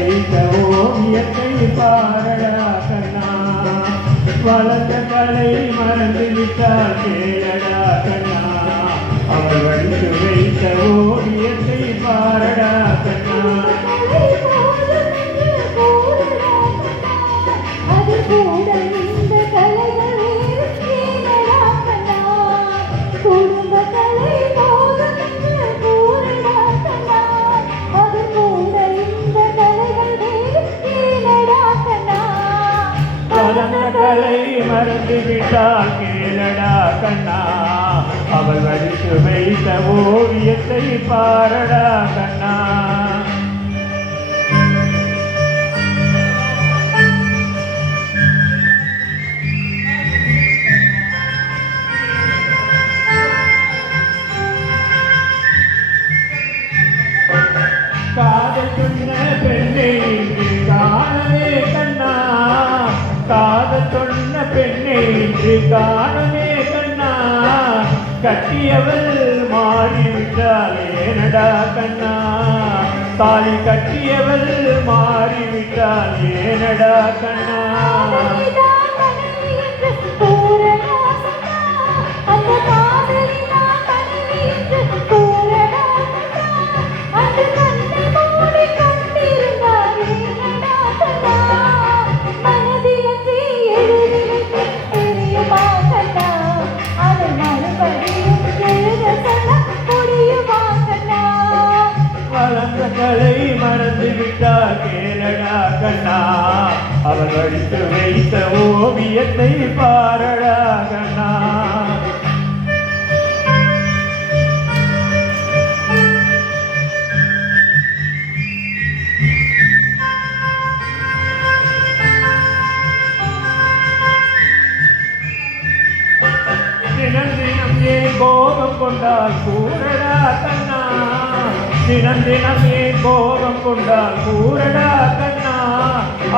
வைத்த ஓவியத்தை பாரடா கண்ணா. வளர்ந்த கலை மறந்து விட்டால் கேளடா கண்ணா. அவள் வடித்து வைத்த ஓவியத்தை பாரடா கண்ணா. கலை மறந்து விட்டால் கேளடா கண்ணா. அவள் வடித்து வைத்த ஓவியத்தை பாரடா கண்ணா. காதல் சொன்ன பெண்ணை இன்று காணவே கண்ணா. காதல் சொன்ன பெண்ணை இன்று காணவே கண்ணா. கட்டியவள் மாறிவிட்டால் ஏனடா கண்ணா. தாலி கட்டியவள் மாறிவிட்டால் ஏனடா கண்ணா. கலை மறந்து விட்டால் கேளடா கண்ணா. அவள் வடித்து வைத்த ஓவியத்தை பாரடா கண்ணா. தினம் தினம் ஏன் கோபம் கொண்டால் கூறடா கண்ணா. தினம் தினம் ஏன் கோபம் கொண்டால் கூறடா கண்ணா.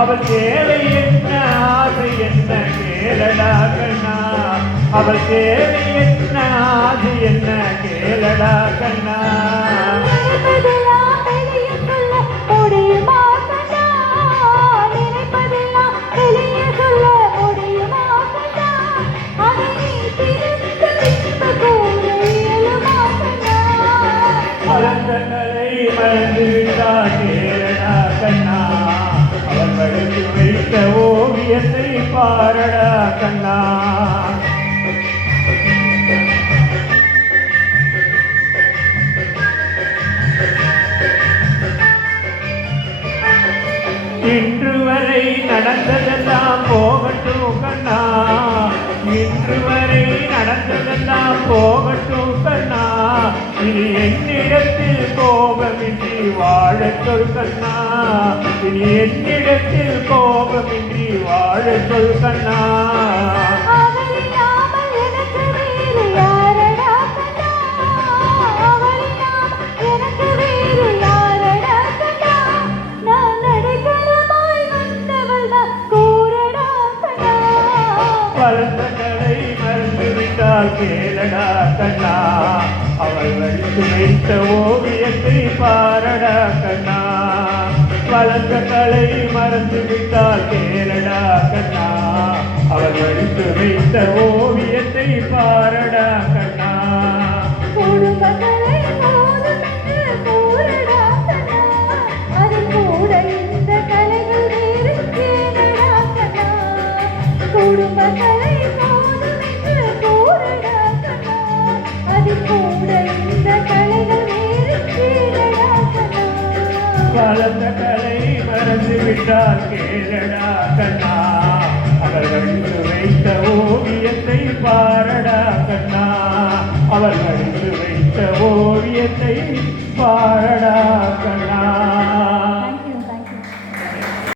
அவள் தேவை என்ன ஆசை என்ன கேளடா கண்ணா. அவள் தேவை என்ன ஆசை என்ன கேளடா கண்ணா. மறந்து விட்டால் கேளடா கண்ணா. அவள் வடித்து வைத்த ஓவியத்தை பாரடா கண்ணா. இன்று வரை நடந்ததெல்லாம் போகட்டும் கண்ணா. இன்று வரை நடந்ததெல்லாம் போகட்டும் கண்ணா. இனி என்னிடத்தில் கோபமின்றி வாழச் சொல் கண்ணா. இனி என்னிடத்தில் கோபமின்றி வாழச் சொல் கண்ணா. வளர்ந்த கலை மறந்து விட்டால் கேளடா கண்ணா. அவள் வடித்து வைத்த ஓவியத்தை பாரடா கண்ணா. வளர்ந்த கலை மறந்து விட்டால் கேளடா கண்ணா. அவள் வடித்து வைத்த ஓவியத்தை பாரடா கண்ணா. வளர்ந்த கலை மறந்து விட்டால் கேளடா கண்ணா. அவள் வடித்து வைத்த ஓவியத்தை பாரடா கண்ணா. அவள் வடித்து வைத்த ஓவியத்தை பார